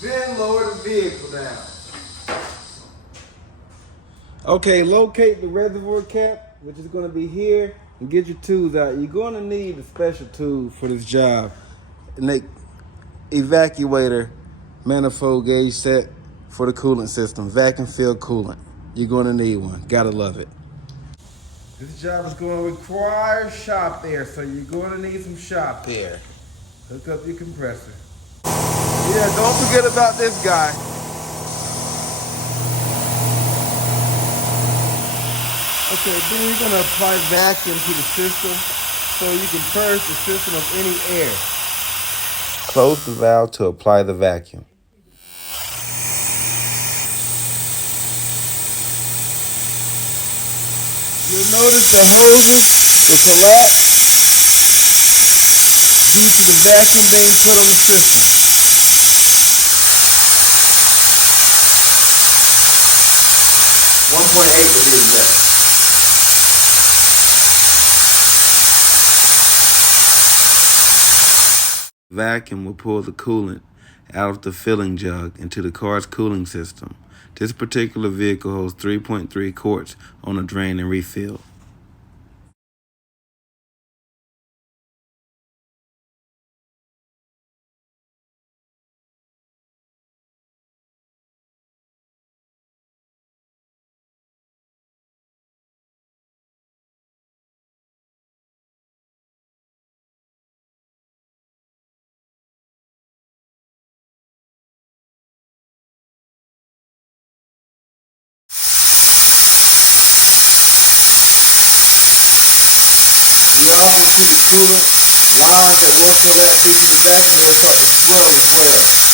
Then lower the vehicle down. Okay, locate the reservoir cap, which is going to be here, and get your tools out. You're going to need a special tool for this job. An evacuator manifold gauge set for the coolant system, vacuum filled coolant. You're going to need one. Gotta love it. This job is going to require shop air, so you're going to need some shop air. Hook up your compressor. Yeah, don't forget about this guy. Okay, then you're going to apply vacuum to the system so you can purge the system of any air. Close the valve to apply the vacuum. You'll notice the hoses will collapse due to the vacuum being put on the system. .8 to be exact. Vacuum will pull the coolant out of the filling jug into the car's cooling system. This particular vehicle holds 3.3 quarts on a drain and refill. You always see the coolant lines that once go back into the vacuum, they'll start to swell as well.